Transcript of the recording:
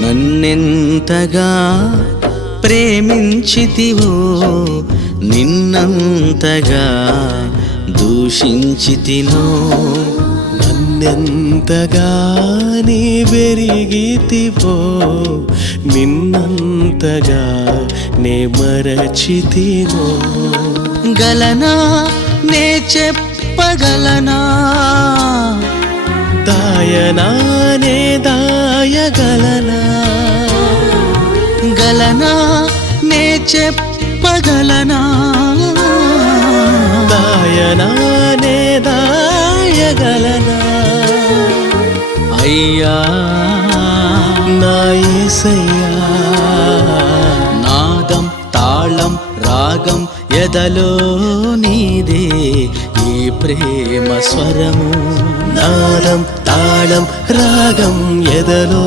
నన్నెంతగా ప్రేమించితివో నిన్నంతగా దూషించితినో నన్నెంతగా నీ వెరిగితివో నిన్నంతగా నే మరచితినో గలనా నే చెప్పగలనా దాయనా నే దాయగలనా గలనా నే చెప్పగలనా దాయనా నే దాయగలనా అయ్యా నా యేసయ్యా నాదం తాళం రాగం ఎదలో నీదే ఈ ప్రేమ స్వరము నాదం తాళం రాగం ఎదలో